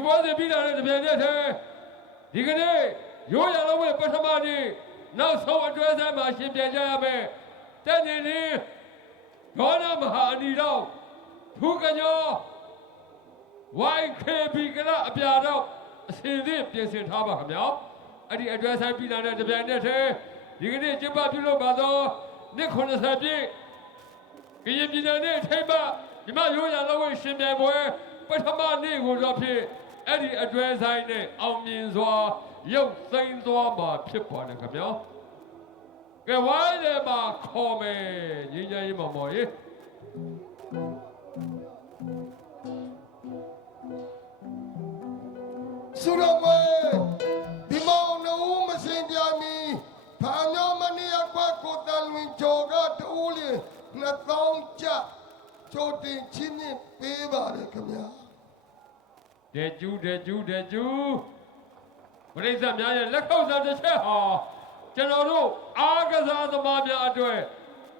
ဒီဘောစဉ်ပြီးတာနဲ့တပြန်နဲ့ထဲဒီကနေ့ရိုးရလုံးရဲ့ပထမနေ့နောက်ဆုံးအတွဲဆိုင်မှာရှင်ပြန်ကြရမယ်တက်နေနေဒေါနမဟာအနီတော့ဖူးကညော YKB ကရအပြာတော့အစင်သင့်ပြင်ဆင်ထားပါခင်ဗျာအဲ့ဒီအတွဲဆိုင်ပြီးတာနဲ့တပြန်နဲ့ထဲဒီကနေ့ကျင်းပပြုလုပ်ပါသောနှစ်90ပြည့်ကရင်ပြည်နယ်နဲ့ထိမ့်မဒီမရိုးရလုံးဝရှင်ပြိုင်ပွဲပထမနေ့ကိုတော့ဖြစ် အဲ့ဒီအတွဲဆိုင်နဲ့အောင်မြင်စွာရုပ်သိမ်းသွားမှာဖြစ်ပါတယ်ခင်ဗျာကဲဝိုင်းတယ်မှာခေါ်မယ်ညီညာရေးမောင်မောင်ရေစုတော်မွေဒီမောင်နှုံးမစင်ပြမီဖာမျိုးမနီအကွက်ကိုတန်ဝင်ကြောကတူးလင်းနှစ်သောင်းကျချိုးတင်ချင်းနဲ့ပေးပါတယ်ခင်ဗျာ တဲ့ကျူးတဲ့ကျူးတဲ့ကျူးပရိသတ်များရဲ့လက်ခုပ်စားတစ်ချက်ဟာကျွန်တော်တို့အားကစားသမားများအတွက်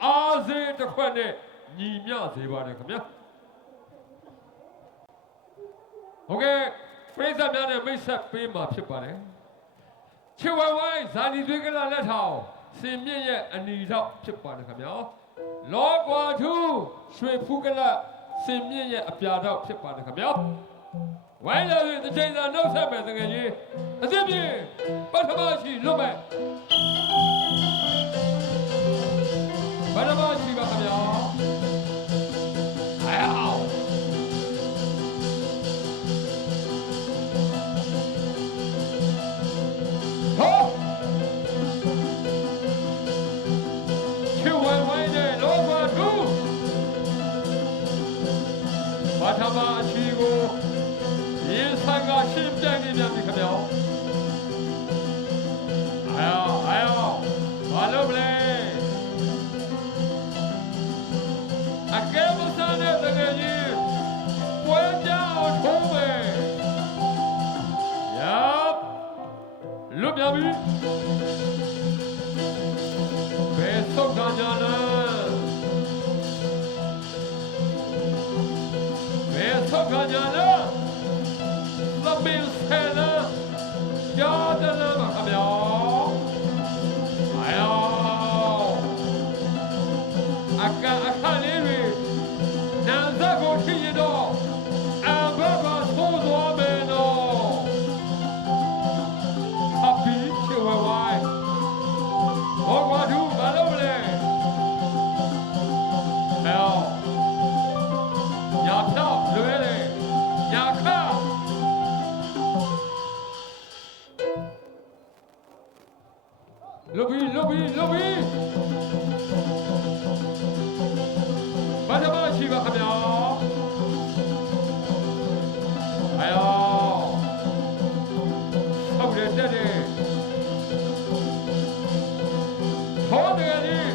အားစေးတစ်ခွက်နဲ့ညီမျှစေပါတယ်ခင်ဗျာဟုတ်ကဲ့ပြိဿများနဲ့မိတ်ဆက်ပေးမှာဖြစ်ပါတယ်ချစ်ဝဝိုင်းဇာနီသွေးကလာလက်ထောင်စင်မြင့်ရဲ့အနီတော့ဖြစ်ပါတယ်ခင်ဗျာလောကွာထူးရွှေဖူးကလစင်မြင့်ရဲ့အပြာတော့ဖြစ်ပါတယ်ခင်ဗျာ ဝိုင်းရည်တစ်ချိန်သာနှုတ်ဆက်မယ်တကယ်ကြီးအသစ်ပြေပထမရှိလွတ်မဲ့ပထမရှိ လွတ်ပြန်ပြီဘယ်ဆုတ်တာကြလဲဘယ်ဆုတ် လုဘီလုဘီလုဘီဘာသာမရှိပါခင်ဗျာအယောဟုတ်တယ်တက်တယ်ဟောတယ်ကြီး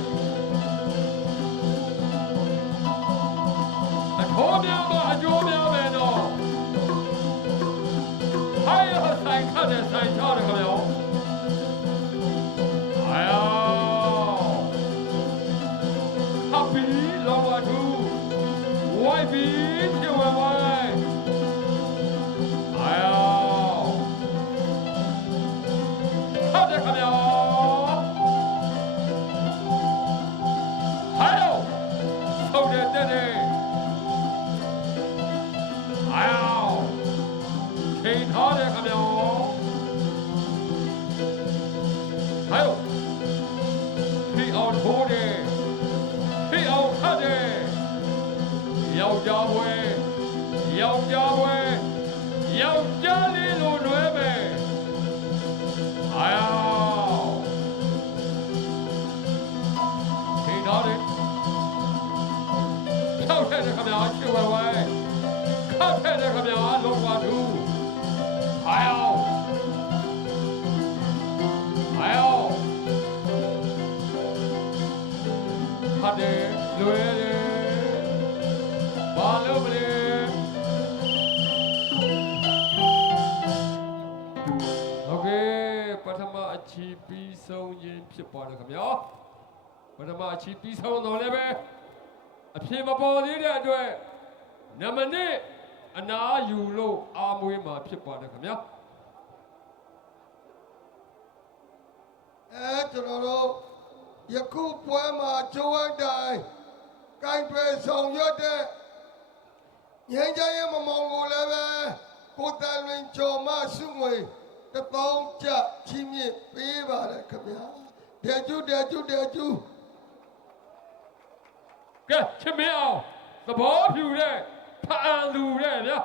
အထောများမအကျိုးများမယ်တော့ဟိုင်ရဆိုင်ခတ်တဲ့ဆိုင်ချ တဲ့ခမရချွေဝဲခတ်ခဲ့တဲ့ခမရလုံးဝသူအာယောအာယောခတ်တယ်လွယ်တယ်ဘာလို့မလဲโอเคပထမအချီပြီးဆုံးခြင်းဖြစ်ပါတယ်ခမရပထမအချီပြီးဆုံးတော့လည်းပဲ အဖြေမပေါ်သေးတဲ့အတွက်နမနစ်အနာယူလို့အာမွေးမှာဖြစ်ပါတယ်ခင်ဗျာအဲကျွန်တော်တို့ယခုပွဲမှာဂျိုးဝိုင်းတိုင်းကင်ပွဲဆောင်ရွက်တဲ့ငင်းကြရဲ့မမောင်ကိုလည်းပဲကိုတန်လွင်ကျော်မဆုငွေတပေါင်းကြချင်းမြင့်ပေးပါတယ်ခင်ဗျာတဲ့ကျူတဲ့ကျူတဲ့ကျူ ကဲချစ်မင်းအောင်သဘောဖြူတဲ့ဖအံလူတဲ့ဗျာ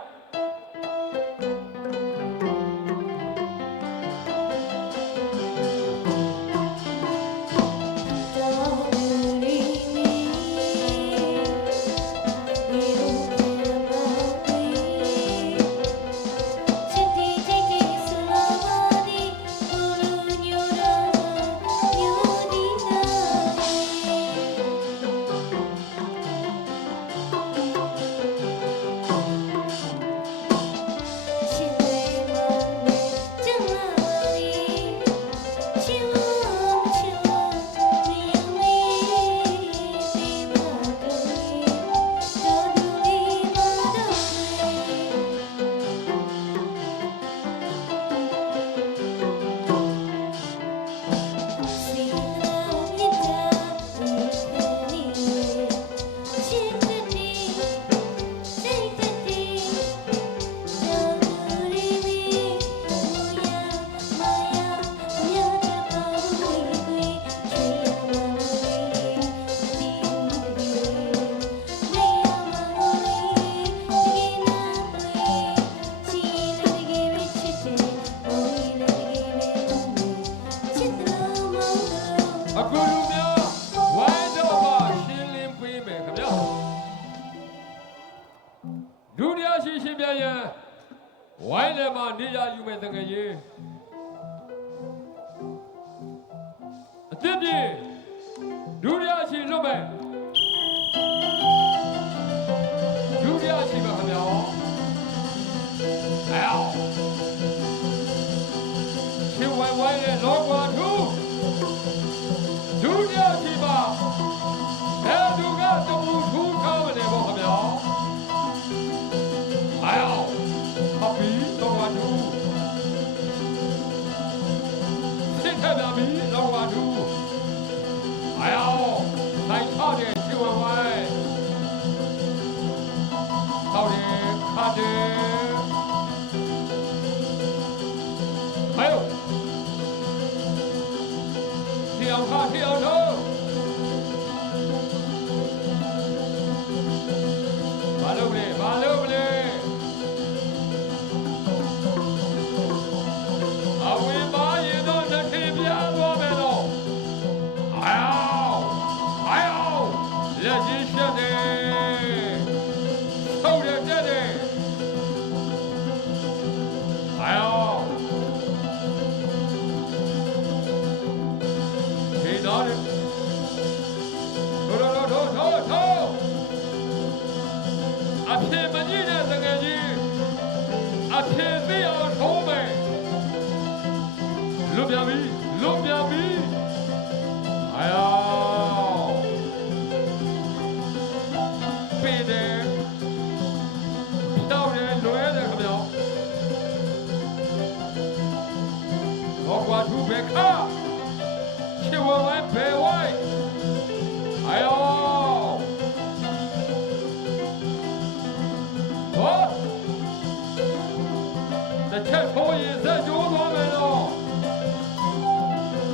ပြန်ရန်ဝိုင်းတယ်မှာနေရယူမယ်တကယ်ကြီးအစ်စ်ပြေဒုရရရှိလွတ်မယ် Shahil, no.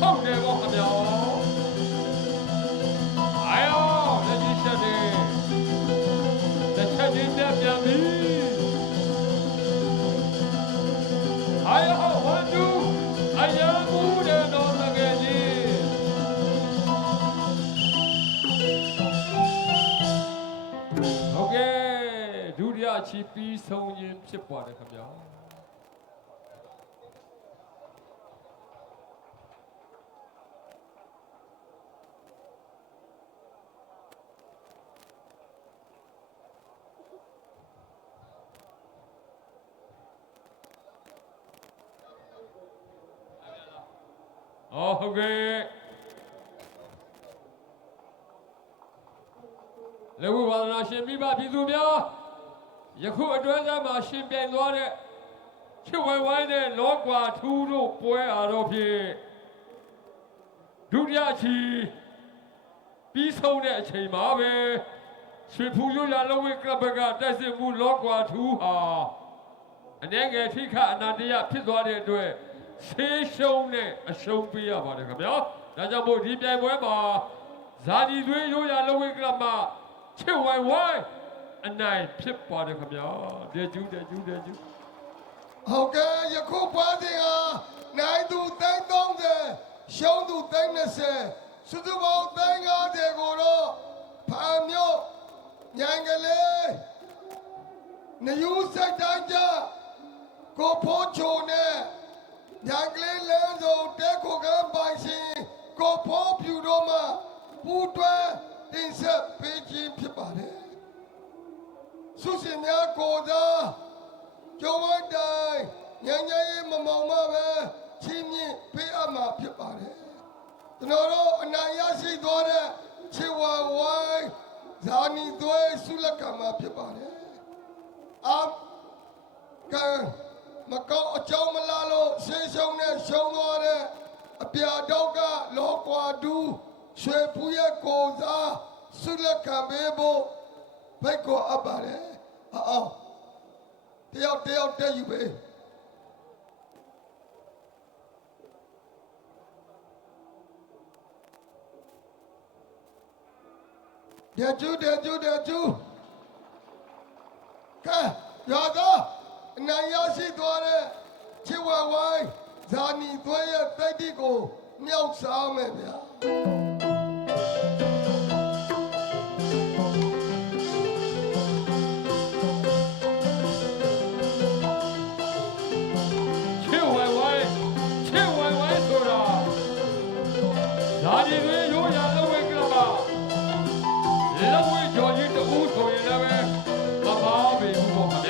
ဆောက်တယ်ပေါ့ခင်ဗျာအာယောလက်ကြီးရှက်တယ်လက်ချက်ကြီးပြပြန်ပြီအာယောဝတ်တူအယံမှုတဲ့တော်တကယ်ကြီးဟုတ်ကဲ့ဒုတိယချီပြီးဆုံးခြင်းဖြစ်ပါတယ်ခင်ဗျာ ဟုတ်ကဲ့လေဝိဝါဒနာရှင်မိဘပြည်သူများယခုအတွဲစားမှာရှင်ပြိုင်သွားတဲ့ချစ်ဝိုင်းဝိုင်းတဲ့လောကွာထူးတို့ပွဲအားတော့ဖြင့်ဒုတိယချီပြီးဆုံးတဲ့အချိန်မှာပဲရွှေဖူးရရလုံးဝကလပ်ဘကတက်စစ်မှုလောကွာထူးဟာအနေငယ်ထိခအနန္တရဖြစ်သွားတဲ့အတွက် ဆေးရှုံးနဲ့အရှုံးပေးရပါတယ်ခင်ဗျာဒါကြောင့်မို့ဒီပြိုင်ပွဲမှာဇာတိသွေးရိုးရာလုံးဝကလပ်မချစ်ဝိုင်ဝိုင်းအနိုင်ဖြစ်ပါတယ်ခင်ဗျာတဲ့ကျူးတဲ့ကျူးတဲ့ကျူးဟုတ်ကဲ့ယခုပွဲစဉ်ဟာနိုင်သူတိုင်း30ရှုံးသူတိုင်း20စုစုပေါင်းတိုင်း90ကိုတော့ဖာမျိုးညံကလေးနယူးစက်တိုင်းကြကိုဖိုးချိုနဲ့ ညံကလေးလဲစုံတဲကိုကမ်းပိုင်ရှင်ကိုဖိုးဖြူတို့မှပူတွဲတင်ဆက်ပေးခြင်းဖြစ်ပါတယ်ဆုရှင်များကိုသာကျုံဝတ်တိုင်းညဉ့်ညဉ့်ရေးမမောင်မပဲချင်းမြင့်ပေးအပ်မှာဖြစ်ပါတယ်ကျွန်တော်တို့အနိုင်ရရှိသွားတဲ့ခြေဝါဝိုင်းဇာနီသွဲဆုလက်ကမှာဖြစ်ပါတယ်အကံ မကောင်းအကြောင်းမလားလို့ရှင်းရှုံးနဲ့ရှုံးသွားတဲ့အပြာတော့ကလောကွာတူးရွှေဖူးရဲ့ကိုစားဆုလက်ကံပေးဖို့ဖိတ်ခေါ်အပ်ပါတယ်အော်တယောက်တယောက်တက်ယူပဲတဲ့ကျူတဲ့ကျူတဲ့ကျူကဲရတော့ အနိုင်ရရှိသွားတဲ့ချစ်ဝဝိုင်းဇာနီသွဲရဲ့တိုက်တိကိုမြောက်စားမယ်ဗျာချစ်ဝိုင်ဝိုင်းချစ်ဝိုင်ဝိုင်းဆိုတာဇာတိသွေးရိုးရာလုံးဝကလပ်မလုံးဝကြော်ကြီးတူဆိုရင်လည်းမပါပေဘူးပေါ့